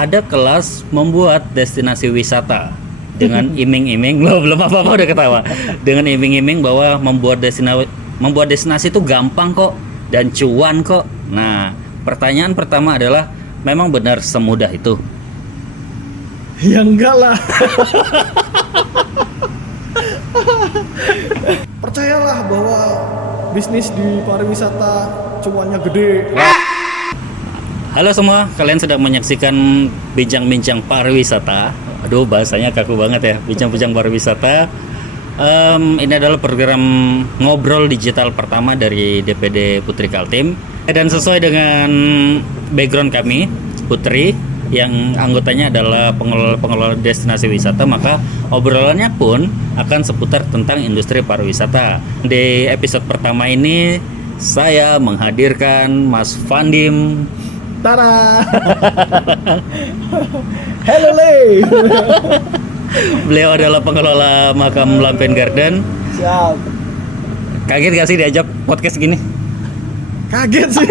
ada kelas membuat destinasi wisata dengan iming-iming, lo belum apa-apa udah ketawa. Dengan iming-iming bahwa membuat destinasi itu gampang kok dan cuan kok. Nah, pertanyaan pertama adalah, memang benar semudah itu? Ya enggak lah. Percayalah bahwa bisnis di pariwisata cuannya gede. Halo semua, kalian sedang menyaksikan bincang-bincang pariwisata. Aduh, bahasanya kaku banget ya, bincang-bincang pariwisata. Ini adalah program ngobrol digital pertama dari DPD Putri Kaltim. Dan sesuai dengan background kami, Putri, yang anggotanya adalah pengelola destinasi wisata, maka obrolannya pun akan seputar tentang industri pariwisata. Di episode pertama ini, saya menghadirkan Mas Fandim. Tara. Hello Le. Beliau adalah pengelola makam Lampen Garden. Siap. Kaget gak sih diajak podcast gini? Kaget sih.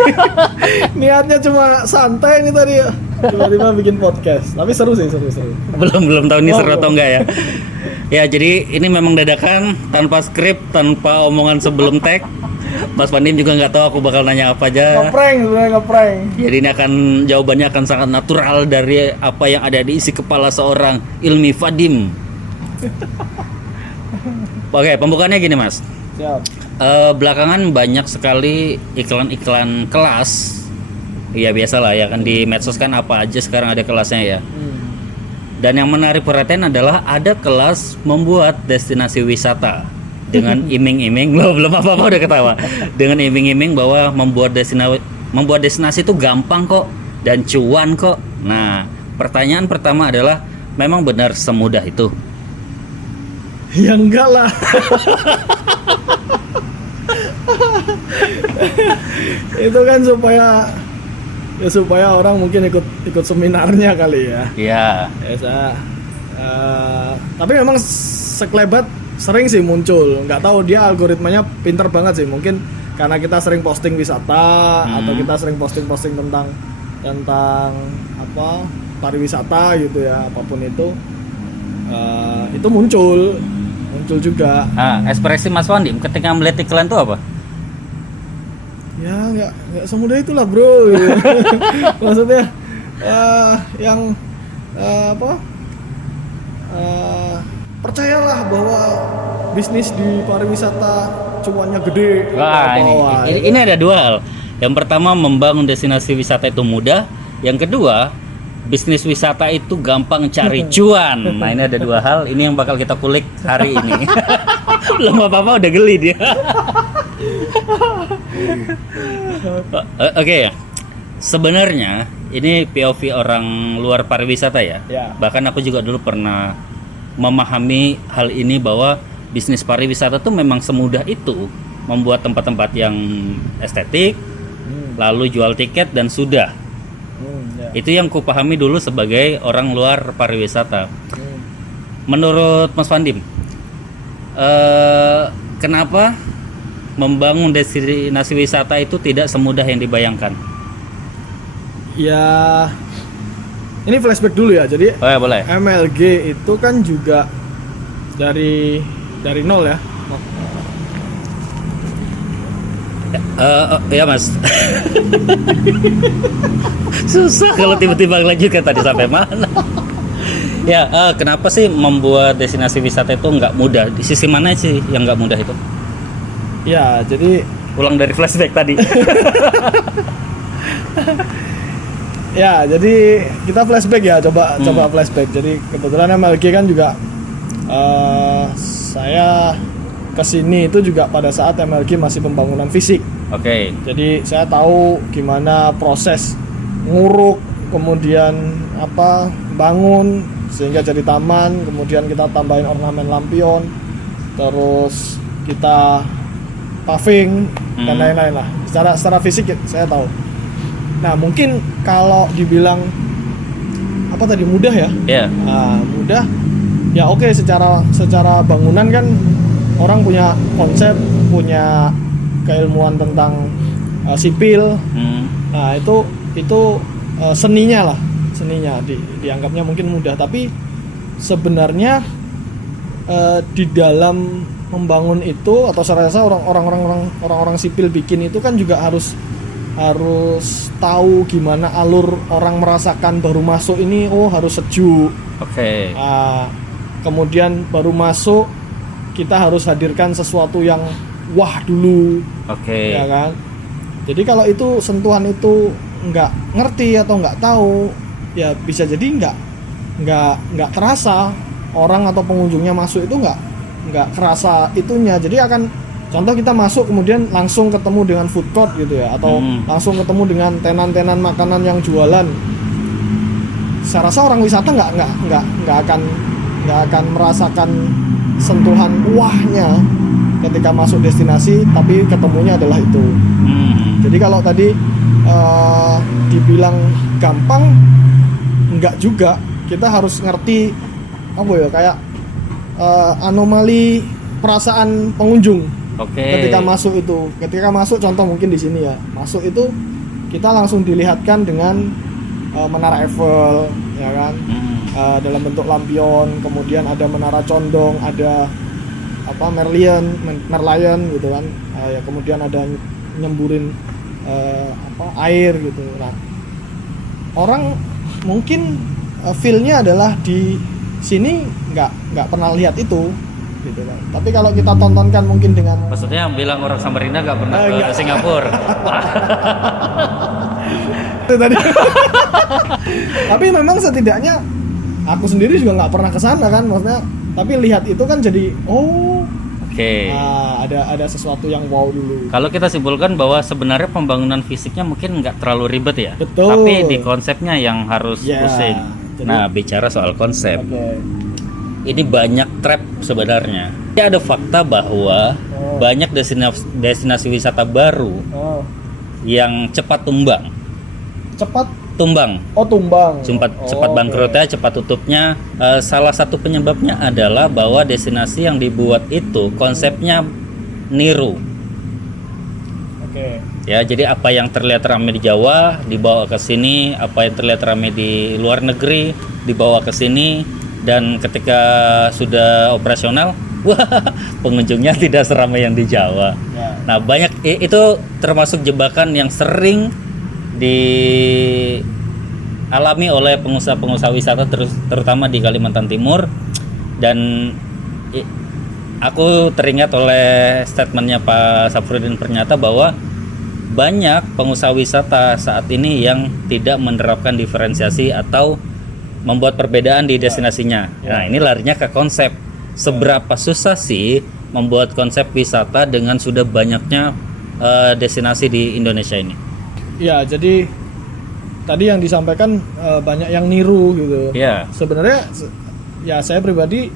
Niatnya cuma santai nih tadi. Tiba-tiba bikin podcast. Tapi seru sih, seru. Belum tahu ini seru Belum. atau enggak ya. Ya, jadi ini memang dadakan, tanpa skrip, tanpa omongan sebelum tag. Mas Fandim juga nggak tahu aku bakal nanya apa aja. Ngeprank. Jadi ini jawabannya akan sangat natural dari apa yang ada di isi kepala seorang Ilmi Fadim. Oke, pembukaannya gini Mas. Siap. Belakangan banyak sekali iklan-iklan kelas. Ya biasalah ya kan, di medsos kan apa aja sekarang ada kelasnya ya. Dan yang menarik perhatian adalah ada kelas membuat destinasi wisata dengan iming-iming, lo belum apa-apa udah ketawa. Dengan iming-iming bahwa membuat destinasi itu gampang kok dan cuan kok. Nah, pertanyaan pertama adalah, memang benar semudah itu? Ya enggak lah. Itu kan supaya orang mungkin ikut seminarnya kali ya. Iya. Biasa. Tapi memang sekelebat sering sih muncul. Nggak tahu, dia algoritmanya pinter banget sih. Mungkin karena kita sering posting wisata atau kita sering posting tentang apa pariwisata gitu ya, apapun itu muncul juga. Ekspresi Mas Fandim ketika melihat iklan itu apa? Ya nggak semudah itulah bro. Gitu. Maksudnya percayalah bahwa bisnis di pariwisata cuannya gede. Wah, ini ada dua hal. Yang pertama, membangun destinasi wisata itu mudah. Yang kedua, bisnis wisata itu gampang cari cuan. Nah, ini ada dua hal. Ini yang bakal kita kulik hari ini. Belum apa-apa udah geli dia. Oke. Sebenarnya ini POV orang luar pariwisata ya. Bahkan aku juga dulu pernah memahami hal ini, bahwa bisnis pariwisata tuh memang semudah itu, membuat tempat-tempat yang estetik, lalu jual tiket dan sudah. Itu yang kupahami dulu sebagai orang luar pariwisata. Menurut Mas Fandim, kenapa membangun destinasi wisata itu tidak semudah yang dibayangkan? Ya, ini flashback dulu ya. Jadi Boleh. MLG itu kan juga dari nol ya. Ya Mas. Susah kalau tiba-tiba lanjutkan tadi sampai mana. Ya, kenapa sih membuat destinasi wisata itu nggak mudah? Di sisi mana sih yang nggak mudah itu? Ya, jadi Ulang dari flashback tadi. ya, jadi kita flashback ya, coba flashback. Jadi kebetulan MLG kan juga saya kesini itu juga pada saat MLG masih pembangunan fisik. Oke. Jadi saya tahu gimana proses nguruk, kemudian bangun sehingga jadi taman, kemudian kita tambahin ornamen lampion, terus kita paving dan lain-lain lah. Secara fisik saya tahu. Nah, mungkin kalau dibilang mudah ya? Iya. Mudah. Ya oke, secara bangunan kan orang punya konsep, punya keilmuan tentang sipil. Nah, itu seninya lah. seninya, dianggapnya mungkin mudah, tapi sebenarnya di dalam membangun itu, atau saya rasa orang-orang sipil bikin itu kan juga harus tahu gimana alur orang merasakan baru masuk ini, harus sejuk. Oke. Kemudian baru masuk kita harus hadirkan sesuatu yang wah dulu. Oke. Ya kan? Jadi kalau itu sentuhan itu nggak ngerti atau nggak tahu, ya bisa jadi nggak terasa, orang atau pengunjungnya masuk itu nggak kerasa itunya. Jadi akan, contoh kita masuk kemudian langsung ketemu dengan food court gitu ya, atau langsung ketemu dengan tenan-tenan makanan yang jualan. Saya rasa orang wisata nggak akan merasakan sentuhan wahnya ketika masuk destinasi, tapi ketemunya adalah itu. Jadi kalau tadi dibilang gampang, enggak juga. Kita harus ngerti apa ya, kayak anomali perasaan pengunjung. Ketika masuk itu, contoh mungkin di sini ya, masuk itu kita langsung dilihatkan dengan menara Eiffel, ya kan, dalam bentuk lampion, kemudian ada menara condong, ada Merlion gitu kan, ya kemudian ada nyemburin air gitu. Nah, orang mungkin feel-nya adalah di sini nggak pernah lihat itu gitu kan. Tapi kalau kita tontonkan mungkin dengan, maksudnya bilang orang Samarinda nggak pernah ke Singapura. Itu tadi. Tapi memang setidaknya aku sendiri juga nggak pernah ke sana kan, maksudnya. Tapi lihat itu kan jadi ada sesuatu yang wow dulu. Kalau kita simpulkan bahwa sebenarnya pembangunan fisiknya mungkin nggak terlalu ribet ya. Betul. Tapi di konsepnya yang harus pusing. Jadi, nah, bicara soal konsep. Ini banyak trap sebenarnya. Ini ada fakta bahwa banyak destinasi wisata baru yang cepat tumbang. Tumbang. Cepat bangkrutnya, cepat tutupnya. Salah satu penyebabnya adalah bahwa destinasi yang dibuat itu konsepnya niru. Ya, jadi apa yang terlihat ramai di Jawa dibawa ke sini, apa yang terlihat ramai di luar negeri dibawa ke sini, dan ketika sudah operasional, wah, pengunjungnya tidak seramai yang di Jawa. Nah, banyak itu termasuk jebakan yang sering dialami oleh pengusaha-pengusaha wisata terutama di Kalimantan Timur. Dan aku teringat oleh statementnya Pak Safruddin Pernyata bahwa banyak pengusaha wisata saat ini yang tidak menerapkan diferensiasi atau membuat perbedaan di destinasinya. Nah, ini larinya ke konsep. Seberapa susah sih membuat konsep wisata dengan sudah banyaknya destinasi di Indonesia ini? Ya, jadi tadi yang disampaikan banyak yang niru gitu. Ya. Sebenarnya ya saya pribadi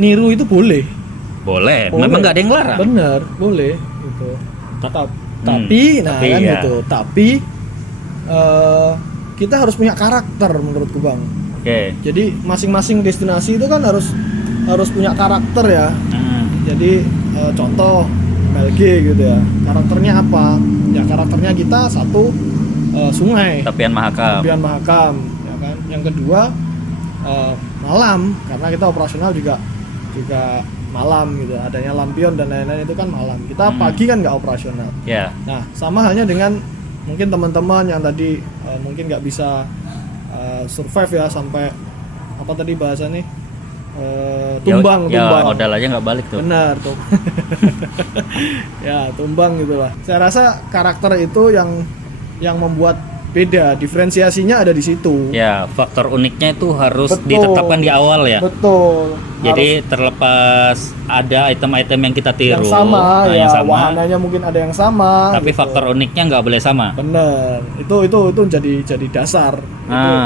niru itu boleh. Memang nggak ada yang larang. Bener, boleh gitu. Tapi gitu. Tapi kita harus punya karakter menurutku, Bang. Jadi masing-masing destinasi itu kan harus punya karakter ya. Jadi contoh MLG gitu ya, karakternya apa? Ya karakternya kita satu, sungai, Tepian Mahakam ya kan. Yang kedua malam, karena kita operasional juga malam gitu, adanya lampion dan lain-lain itu kan malam. Kita pagi kan nggak operasional. Nah, sama halnya dengan mungkin teman-teman yang tadi mungkin nggak bisa survive ya sampai apa tadi bahasanya, tumbang. Modal aja nggak balik tuh. Benar tuh. Ya, tumbang gitu lah. Saya rasa karakter itu yang membuat beda, diferensiasinya ada di situ. Ya, faktor uniknya itu harus ditetapkan di awal ya. Betul. Jadi terlepas ada item-item yang kita tiru, yang sama, wahananya mungkin ada yang sama. Tapi gitu. Faktor uniknya nggak boleh sama. Bener. Itu jadi dasar.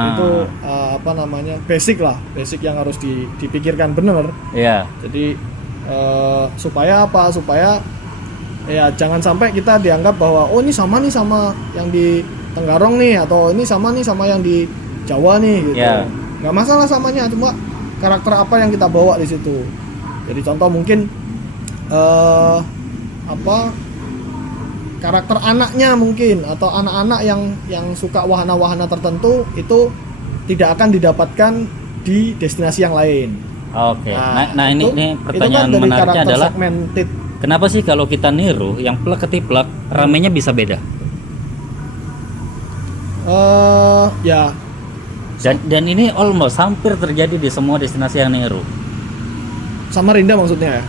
Itu apa namanya, basic yang harus dipikirkan bener. Iya. Jadi supaya apa? Supaya ya jangan sampai kita dianggap bahwa ini sama nih sama yang di Tenggarong nih, atau ini sama nih sama yang di Jawa nih gitu. Nggak masalah samanya, cuma karakter apa yang kita bawa di situ. Jadi contoh mungkin karakter anaknya mungkin, atau anak-anak yang suka wahana-wahana tertentu itu tidak akan didapatkan di destinasi yang lain. Oke. Nah, ini itu pertanyaan kan dari menariknya karakter adalah segmented. kenapa sih kalau kita niru yang plek ketiplek ramenya bisa beda? Ya Dan ini almost hampir terjadi di semua destinasi yang niru. Samarinda maksudnya ya.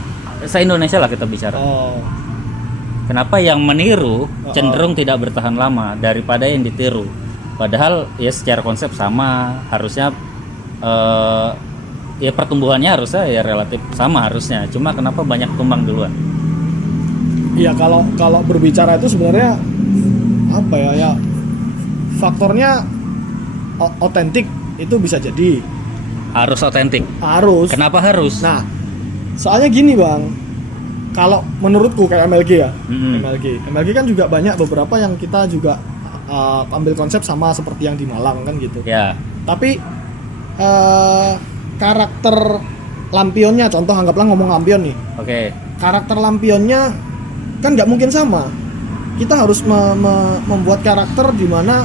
Se-Indonesia lah kita bicara. Oh. Kenapa yang meniru cenderung tidak bertahan lama daripada yang ditiru? Padahal ya secara konsep sama, harusnya ya pertumbuhannya harusnya ya relatif sama harusnya. Cuma kenapa banyak tumbang duluan? Iya, kalau berbicara itu sebenarnya apa ya faktornya otentik itu bisa jadi. Harus otentik. Harus. Kenapa harus? Nah, soalnya gini Bang, kalau menurutku kayak MLG ya, MLG kan juga banyak beberapa yang kita juga ambil konsep sama seperti yang di Malang kan gitu. Ya. Tapi karakter lampionnya, contoh anggaplah ngomong lampion nih. Oke. Karakter lampionnya kan nggak mungkin sama. Kita harus membuat karakter di mana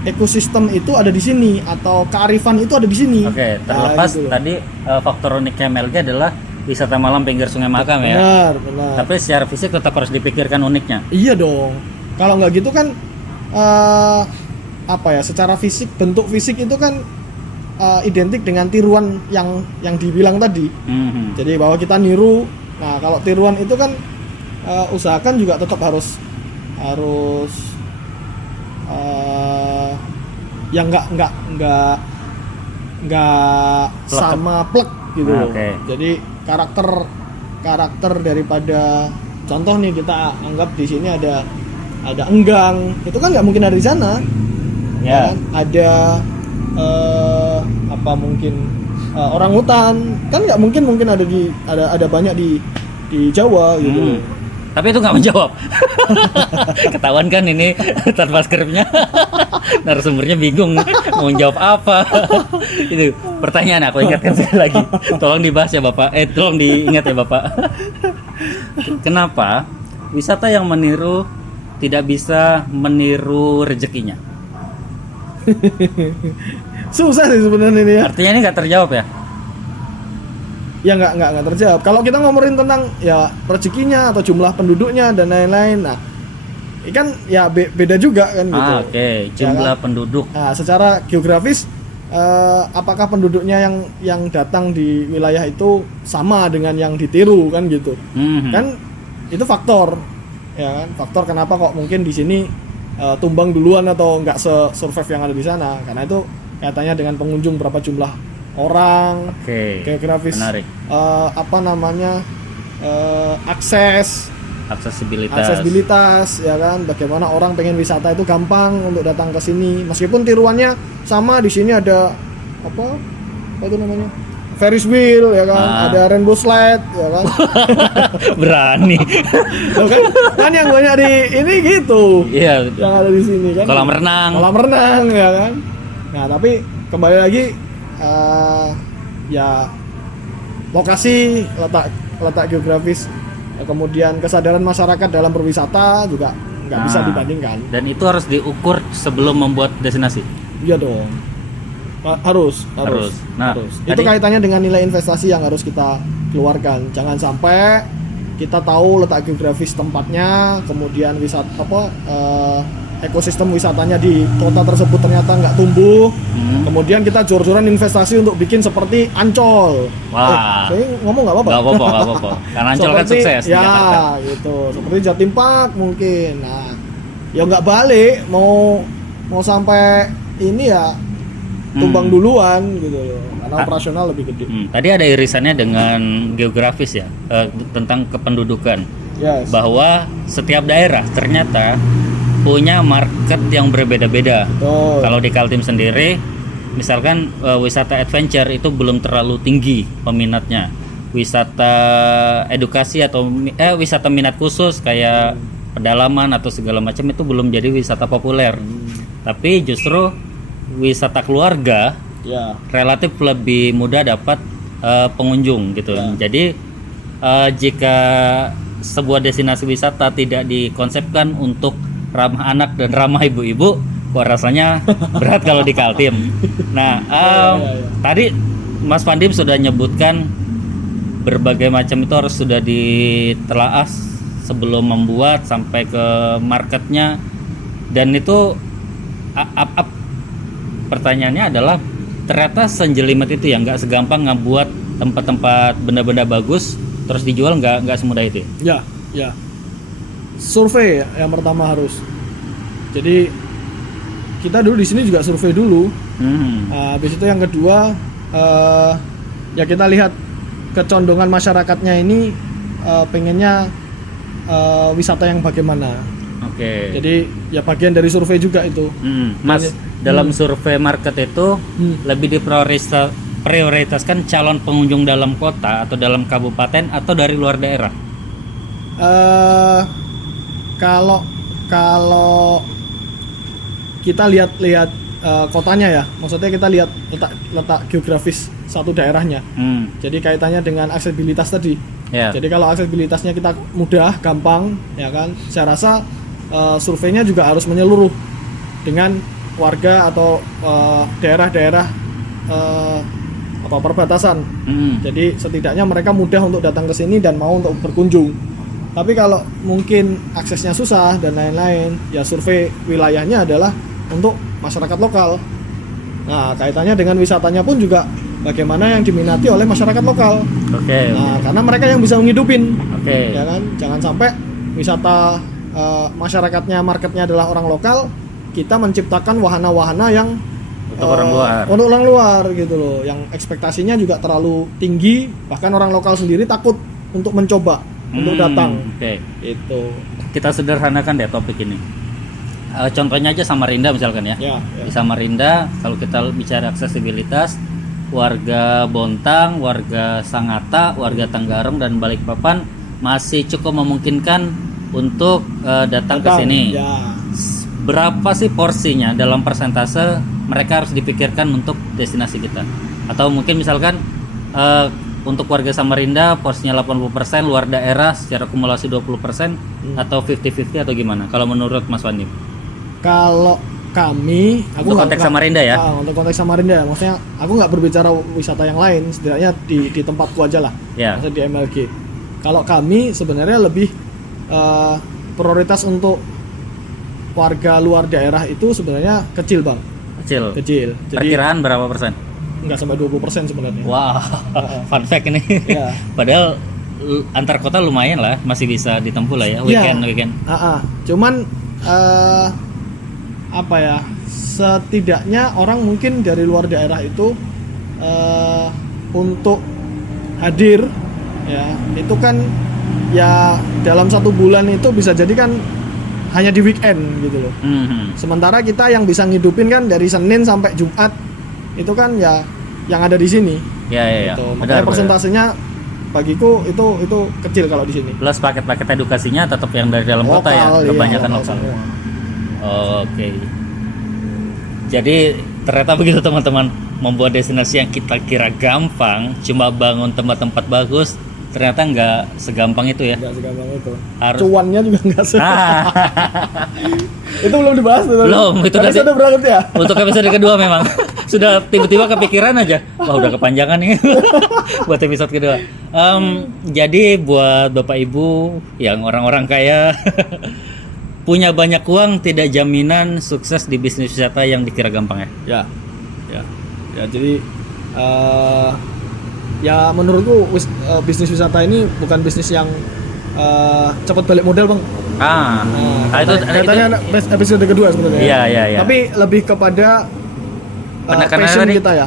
ekosistem itu ada di sini atau kearifan itu ada di sini. Oke, terlepas gitu. tadi faktor uniknya MLG adalah wisata malam pinggir Sungai Makam ya. Benar. Tapi secara fisik tetap harus dipikirkan uniknya. Iya dong. Kalau nggak gitu kan apa ya? Secara fisik, bentuk fisik itu kan identik dengan tiruan yang dibilang tadi. Jadi bahwa kita niru. Nah, kalau tiruan itu kan usahakan juga tetap harus yang nggak sama plek gitu loh. Okay. Jadi karakter daripada contoh nih, kita anggap di sini ada enggang, itu kan nggak mungkin ada di sana. Ya. Kan? Ada apa mungkin orang hutan kan nggak mungkin ada banyak di Jawa gitu loh. Tapi itu nggak menjawab. Ketahuan kan ini tanpa skripnya. Narasumbernya bingung mau menjawab apa. Itu pertanyaan aku ingatkan sekali lagi. Tolong dibahas ya Bapak. Tolong diingat ya Bapak. Kenapa wisata yang meniru tidak bisa meniru rezekinya? Susah sih sebenarnya ini ya. Artinya ini nggak terjawab ya? Ya nggak terjawab. Kalau kita ngomongin tentang ya rezekinya atau jumlah penduduknya dan lain-lain, nah ini kan ya beda juga kan gitu. Oke. Jumlah penduduk. Nah, secara geografis apakah penduduknya yang datang di wilayah itu sama dengan yang ditiru kan gitu? Kan itu faktor, ya kan? Faktor kenapa kok mungkin di sini tumbang duluan atau nggak survive yang ada di sana? Karena itu kaitannya dengan pengunjung, berapa jumlah orang, geografis, menarik. aksesibilitas, ya kan, bagaimana orang pengen wisata itu gampang untuk datang ke sini, meskipun tiruannya sama. Di sini ada apa itu namanya, Ferris wheel, ya kan, ada rainbow slide, ya kan. Berani. kan yang banyak di ini gitu, Iya. yang ada di sini kan, kolam renang, ya kan. Nah, tapi kembali lagi ya lokasi, letak geografis, kemudian kesadaran masyarakat dalam berwisata juga nggak bisa dibandingkan. Dan itu harus diukur sebelum membuat destinasi. Iya dong, harus. Nah, Itu kaitannya dengan nilai investasi yang harus kita keluarkan. Jangan sampai kita tahu letak geografis tempatnya, kemudian ekosistem wisatanya di kota tersebut ternyata nggak tumbuh, kemudian kita jor-joran investasi untuk bikin seperti Ancol. Wah. Saya ngomong nggak apa-apa. Nggak apa-apa. Karena Ancol kan sukses di Jakarta. Ya, gitu. Seperti Jatim Park mungkin. Nah, ya nggak balik, mau sampai ini ya tumbang duluan gitu loh. Karena operasional lebih gede. Tadi ada irisannya dengan geografis ya, tentang kependudukan. Yes. Bahwa setiap daerah ternyata punya market yang berbeda-beda. Kalau di Kaltim sendiri, misalkan wisata adventure itu belum terlalu tinggi peminatnya. Wisata edukasi atau wisata minat khusus kayak pedalaman atau segala macam itu belum jadi wisata populer. Tapi justru wisata keluarga relatif lebih mudah dapat pengunjung gitu. Jadi jika sebuah destinasi wisata tidak dikonsepkan untuk ramah anak dan ramah ibu-ibu, kok rasanya berat kalau di Kaltim. Nah, tadi Mas Pandim sudah nyebutkan berbagai macam itu harus sudah ditelaah sebelum membuat sampai ke marketnya, dan itu pertanyaannya adalah ternyata senjelimet itu ya, nggak segampang ngebuat tempat-tempat benda-benda bagus terus dijual, nggak semudah itu ya. Survei yang pertama harus. Jadi kita dulu di sini juga survei dulu. Habis itu yang kedua ya kita lihat kecondongan masyarakatnya ini pengennya wisata yang bagaimana. Oke. Jadi ya bagian dari survei juga itu. Mas, dalam survei market itu lebih diprioritaskan calon pengunjung dalam kota atau dalam kabupaten atau dari luar daerah? Kalau kita lihat kotanya ya, maksudnya kita lihat letak geografis satu daerahnya. Jadi kaitannya dengan aksesibilitas tadi. Jadi kalau aksesibilitasnya kita mudah, gampang, ya kan, saya rasa surveinya juga harus menyeluruh dengan warga atau daerah-daerah perbatasan. Jadi setidaknya mereka mudah untuk datang ke sini dan mau untuk berkunjung. Tapi kalau mungkin aksesnya susah dan lain-lain, ya survei wilayahnya adalah untuk masyarakat lokal. Nah, kaitannya dengan wisatanya pun juga bagaimana yang diminati oleh masyarakat lokal. Nah, karena mereka yang bisa menghidupin. Ya kan? Jangan sampai wisata masyarakatnya, marketnya adalah orang lokal, kita menciptakan wahana-wahana yang untuk orang luar gitu loh, yang ekspektasinya juga terlalu tinggi, bahkan orang lokal sendiri takut untuk mencoba, untuk datang. Itu. Kita sederhanakan deh topik ini. Contohnya aja Samarinda misalkan ya. Di Samarinda kalau kita bicara aksesibilitas, warga Bontang, warga Sangatta, warga Tenggarong dan Balikpapan masih cukup memungkinkan untuk datang ke sini. Berapa sih porsinya dalam persentase mereka harus dipikirkan untuk destinasi kita? Atau mungkin misalkan untuk warga Samarinda porsinya 80%, luar daerah secara kumulasi 20%, atau 50-50 atau gimana? Kalau menurut Mas Pandim? Kalau kami, untuk konteks Samarinda ya? Untuk konteks Samarinda, maksudnya aku nggak berbicara wisata yang lain, setidaknya di tempatku aja lah, maksudnya di MLG. Kalau kami sebenarnya lebih prioritas untuk warga luar daerah itu sebenarnya kecil, Bang. Kecil. Jadi perkiraan berapa persen? Nggak sampai 20% sebenarnya. Wah, fun fact ini. Padahal antar kota lumayan lah, masih bisa ditempuh lah ya, weekend. Cuman apa ya? Setidaknya orang mungkin dari luar daerah itu untuk hadir ya, itu kan ya dalam 1 bulan itu bisa jadi kan hanya di weekend gitu loh. Sementara kita yang bisa ngidupin kan dari Senin sampai Jumat itu kan ya yang ada di sini. Gitu. Makanya persentasenya bagiku itu kecil kalau di sini. Plus paket-paket edukasinya tetap yang dari dalam kota ya, kebanyakan lokal. Oke. Jadi ternyata begitu teman-teman, membuat destinasi yang kita kira gampang, cuma bangun tempat-tempat bagus, ternyata nggak segampang itu ya. Nggak segampang itu. Cuannya juga nggak itu belum dibahas tuh. Belum, itu sudah berangkat ya. Untuk episode kedua memang sudah tiba-tiba kepikiran aja. Wah, udah kepanjangan nih buat episode kedua. Jadi buat Bapak Ibu yang orang-orang kaya punya banyak uang tidak jaminan sukses di bisnis wisata yang dikira gampang ya. Ya jadi ya menurutku bisnis wisata ini bukan bisnis yang cepat balik modal, Bang. Itu episode kedua sebenarnya. Iya. Tapi lebih kepada passion kita ya.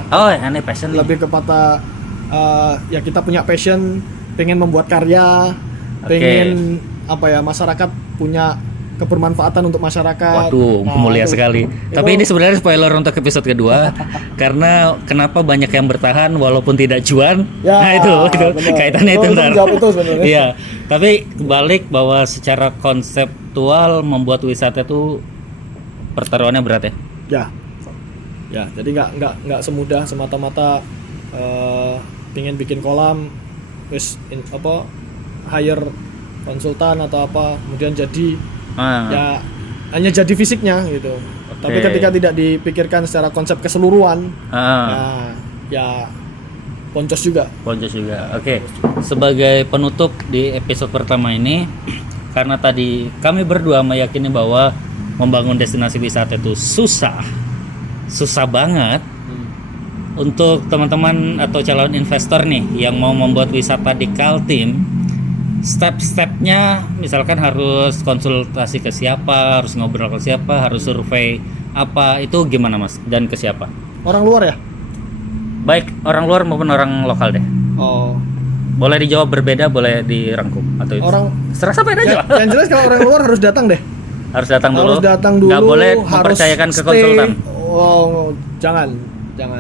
Passion. Lebih kepada ya kita punya passion, pengen membuat karya, pengen masyarakat punya kebermanfaatan untuk masyarakat. Waduh, mulia sekali. Tapi ini sebenarnya spoiler untuk episode kedua karena kenapa banyak yang bertahan walaupun tidak cuan. Nah itu kaitannya itu ntar. Iya. Tapi kebalik bahwa secara konseptual membuat wisata itu pertaruhannya berat ya. Ya, jadi nggak semudah semata-mata pengen bikin kolam, terus hire konsultan atau apa, kemudian jadi Ah, ya hanya jadi fisiknya gitu. Tapi Oke. ketika tidak dipikirkan secara konsep keseluruhan, ah, ya boncos juga. boncos juga. Oke. Sebagai penutup di episode pertama ini, karena tadi kami berdua meyakini bahwa membangun destinasi wisata itu susah banget. Untuk teman-teman atau calon investor nih yang mau membuat wisata di Kaltim, step-stepnya misalkan harus konsultasi ke siapa, harus ngobrol ke siapa, harus survei apa, itu gimana Mas, dan ke siapa? Orang luar ya? Baik orang luar maupun orang lokal deh. Oh. Boleh dijawab berbeda, boleh dirangkum atau itu Orang serasa beda aja ya, lah. yang jelas kalau orang luar harus datang deh. Harus datang dulu. Harus datang dulu. Nggak boleh harus mempercayakan ke stay. konsultan. Oh, jangan.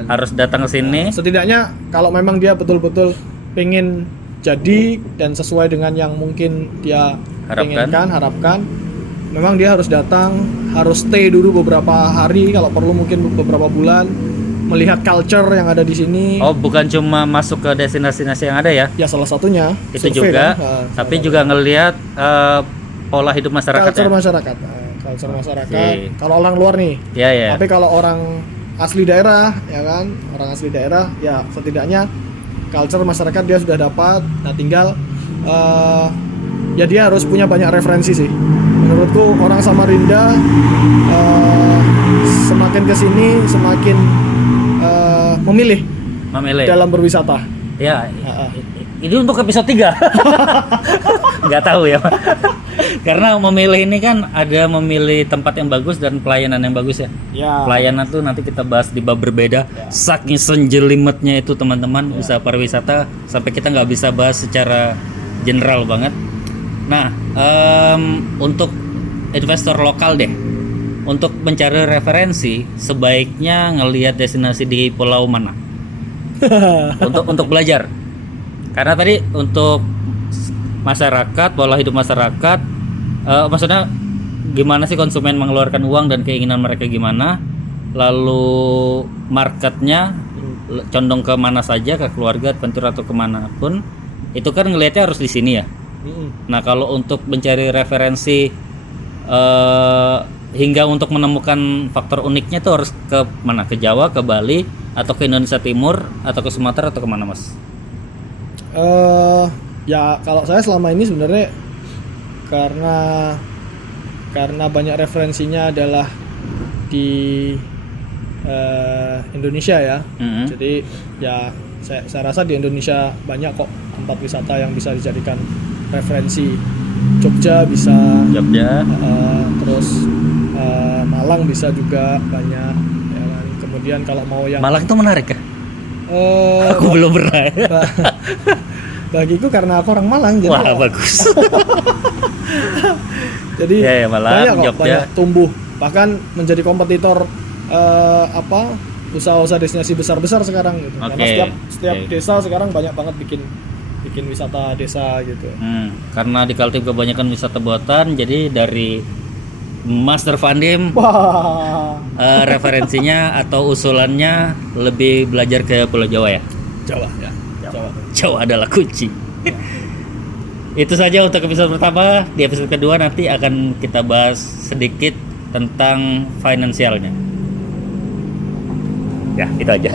Harus datang ke sini. Setidaknya kalau memang dia betul-betul pengen jadi dan sesuai dengan yang mungkin dia harapkan, memang dia harus datang, harus stay dulu beberapa hari, kalau perlu mungkin beberapa bulan, melihat culture yang ada di sini. Oh, bukan cuma masuk ke destinasi yang ada ya. Ya salah satunya Itu survei juga, kan. tapi juga ngelihat pola hidup masyarakat culture ya. masyarakat. Culture masyarakat. Oke. Kalau orang luar nih. Ya ya. Tapi kalau orang asli daerah, ya kan, orang asli daerah, ya setidaknya culture masyarakat dia sudah dapat. Nah tinggal ya dia harus punya banyak referensi sih. Menurutku orang Samarinda semakin kesini semakin memilih dalam berwisata. Ya, Ah, ah. ini untuk episode 3. Nggak tahu ya. Karena memilih ini kan ada memilih tempat yang bagus dan pelayanan yang bagus ya. Ya. Pelayanan tuh nanti kita bahas di bab berbeda. Saking senjelimetnya itu teman-teman usaha pariwisata sampai kita nggak bisa bahas secara general banget. Nah, untuk investor lokal deh, untuk mencari referensi sebaiknya ngelihat destinasi di pulau mana untuk belajar. Karena tadi untuk masyarakat, pola hidup masyarakat, maksudnya gimana sih konsumen mengeluarkan uang dan keinginan mereka gimana, lalu marketnya condong ke mana saja, ke keluarga, adventure atau kemana pun, itu kan ngelihatnya harus di sini ya. Nah kalau untuk mencari referensi hingga untuk menemukan faktor uniknya tuh harus ke mana? Ke Jawa, ke Bali, atau ke Indonesia Timur, atau ke Sumatera, atau kemana Mas? Ya kalau saya selama ini sebenarnya karena banyak referensinya adalah di Indonesia ya. Jadi ya saya rasa di Indonesia banyak kok tempat wisata yang bisa dijadikan referensi. Jogja bisa, terus Malang bisa juga banyak. Ya kan. Kemudian kalau mau yang Malang itu menarik ya? Aku belum pernah. Bagiku karena aku orang Malang jadi Wah bagus. jadi Ya, Malang, banyak kok, Jogja. banyak tumbuh bahkan menjadi kompetitor usaha-usaha destinasi besar-besar sekarang gitu. Karena setiap desa sekarang banyak banget bikin wisata desa gitu. Karena di Kaltim kebanyakan wisata buatan, jadi dari Master Vandim Wah, referensinya atau usulannya lebih belajar ke Pulau Jawa ya. Jawa ya. Jawa adalah kunci. Itu saja untuk episode pertama. Di episode kedua nanti akan kita bahas sedikit tentang finansialnya. Ya, itu aja.